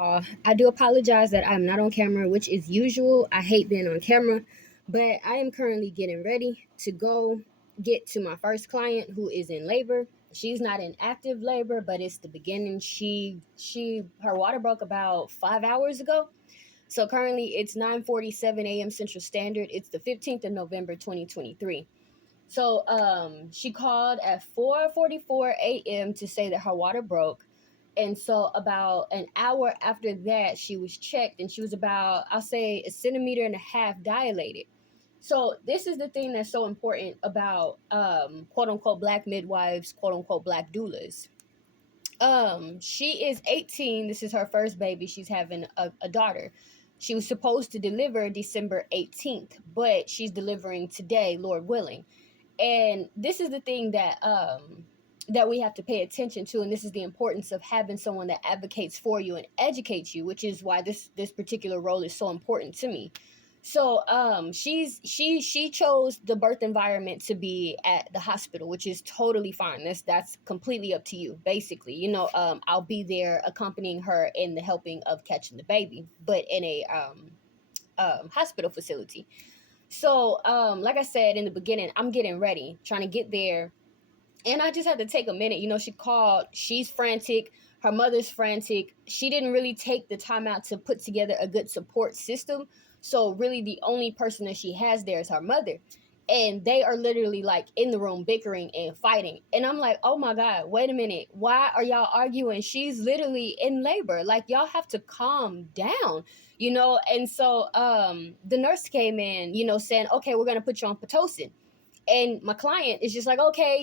I do apologize that I'm not on camera, which is usual. I hate being on camera, but I am currently getting ready to go get to my first client who is in labor. She's not in active labor, but it's the beginning. She her water broke about 5 hours ago. So currently it's 9:47 a.m. Central Standard. It's the 15th of November 2023. So she called at 4:44 a.m. to say that her water broke. And so about an hour after that, she was checked and she was about, I'll say, a centimeter and a half dilated. So this is the thing that's so important about quote unquote black midwives, quote unquote black doulas. She is 18. This is her first baby. She's having a daughter. She was supposed to deliver December 18th, but she's delivering today, Lord willing. And this is the thing that we have to pay attention to, and this is the importance of having someone that advocates for you and educates you, which is why this particular role is so important to me. So she chose the birth environment to be at the hospital, which is totally fine. That's completely up to you. Basically, I'll be there accompanying her in the helping of catching the baby, but in a hospital facility. So like I said in the beginning, I'm getting ready, trying to get there, and I just had to take a minute. She called. She's frantic. Her mother's frantic. She didn't really take the time out to put together a good support system. So really the only person that she has there is her mother. And they are literally like in the room bickering and fighting. And I'm like, oh my God, wait a minute. Why are y'all arguing? She's literally in labor. Like, y'all have to calm down, And so the nurse came in, saying, okay, we're going to put you on Pitocin. And my client is just like, okay,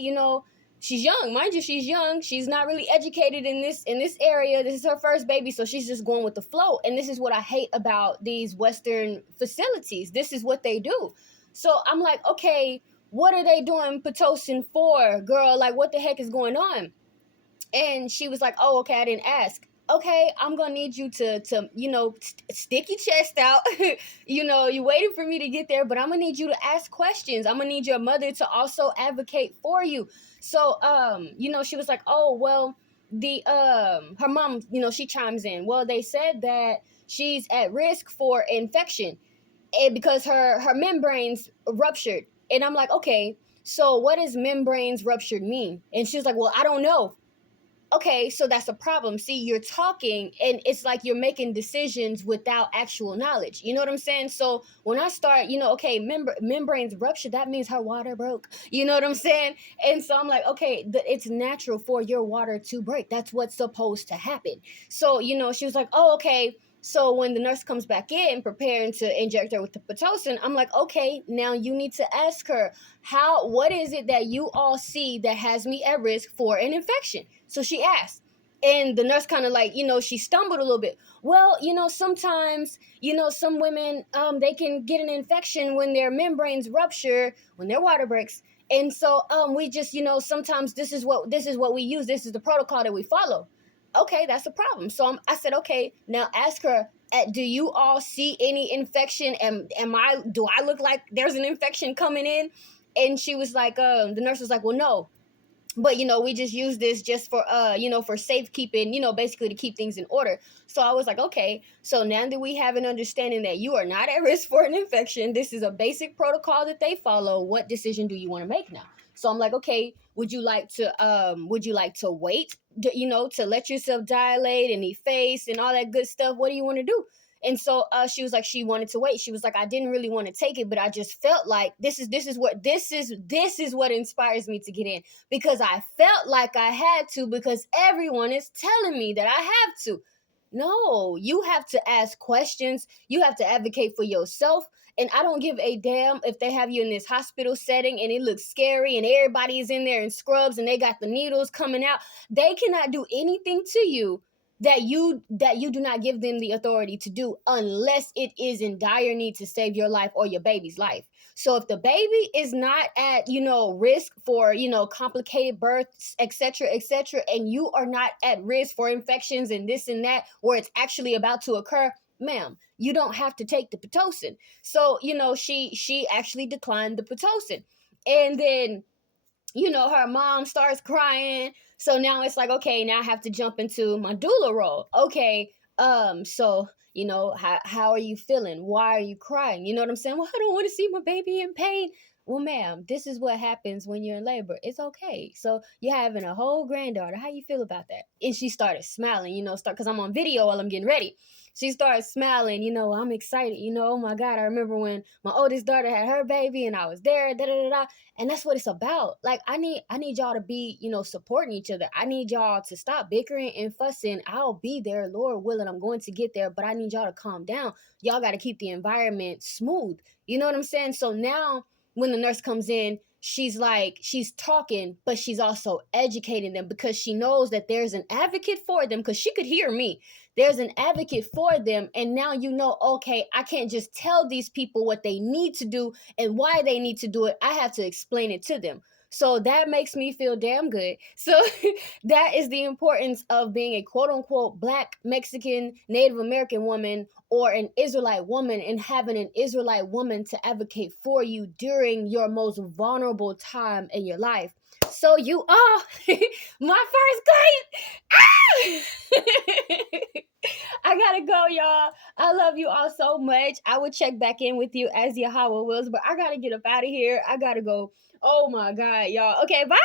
she's young. Mind you, she's young. She's not really educated in this area. This is her first baby, so she's just going with the flow. And this is what I hate about these Western facilities. This is what they do. So I'm like, okay, what are they doing Pitocin for, girl? Like, what the heck is going on? And she was like, oh, okay, I didn't ask. Okay, I'm gonna need you to stick your chest out. You waited for me to get there, but I'm gonna need you to ask questions. I'm gonna need your mother to also advocate for you. So she was like, oh, well, the her mom, she chimes in. Well, they said that she's at risk for infection, and because her membranes ruptured. And I'm like, okay, so what does membranes ruptured mean? And she was like, well, I don't know. Okay, so that's a problem. See, you're talking and it's like you're making decisions without actual knowledge. You know what I'm saying? So when I start, okay, membranes rupture, that means her water broke. You know what I'm saying? And so I'm like, okay, it's natural for your water to break. That's what's supposed to happen. So, she was like, oh, okay. So when the nurse comes back in preparing to inject her with the Pitocin, I'm like, okay, now you need to ask her, what is it that you all see that has me at risk for an infection? So she asked, and the nurse kind of like, she stumbled a little bit. Well, sometimes, some women, they can get an infection when their membranes rupture, when their water breaks. And so we just, sometimes this is what we use. This is the protocol that we follow. Okay, that's a problem. So I said, okay, now ask her, do you all see any infection? Do I look like there's an infection coming in? And she was like, the nurse was like, well, no. But, we just use this just for, for safekeeping, basically to keep things in order. So I was like, okay, so now that we have an understanding that you are not at risk for an infection, this is a basic protocol that they follow. What decision do you want to make now? So I'm like, okay, would you like to wait, to let yourself dilate and efface and all that good stuff? What do you want to do? And so she was like, she wanted to wait. She was like, I didn't really want to take it, but I just felt like this is what inspires me to get in, because I felt like I had to, because everyone is telling me that I have to. No, you have to ask questions. You have to advocate for yourself. And I don't give a damn if they have you in this hospital setting and it looks scary and everybody is in there in scrubs and they got the needles coming out. They cannot do anything to you that you do not give them the authority to do, unless it is in dire need to save your life or your baby's life. So if the baby is not at, risk for, complicated births, etc., and you are not at risk for infections and this and that, where it's actually about to occur, ma'am, you don't have to take the Pitocin. So, she actually declined the Pitocin. And then, her mom starts crying. So now it's like, okay, now I have to jump into my doula role. Okay, So, how are you feeling? Why are you crying? You know what I'm saying? Well, I don't want to see my baby in pain. Well, ma'am, this is what happens when you're in labor. It's okay. So you're having a whole granddaughter. How you feel about that? And she started smiling, because I'm on video while I'm getting ready. She started smiling, I'm excited, oh my God, I remember when my oldest daughter had her baby and I was there, da da da da. And that's what it's about. Like, I need y'all to be, supporting each other. I need y'all to stop bickering and fussing. I'll be there, Lord willing. I'm going to get there, but I need y'all to calm down. Y'all got to keep the environment smooth. You know what I'm saying? So now when the nurse comes in, she's talking, but she's also educating them, because she knows that there's an advocate for them, because she could hear me. There's an advocate for them. And now, okay, I can't just tell these people what they need to do and why they need to do it. I have to explain it to them. So that makes me feel damn good. So that is the importance of being a quote unquote Black, Mexican, Native American woman, or an Israelite woman, and having an Israelite woman to advocate for you during your most vulnerable time in your life. So you are my first client. I gotta go, y'all. I love you all so much. I will check back in with you as Yahweh wills, but I gotta get up out of here. I gotta go. Oh my God, y'all. Okay, bye.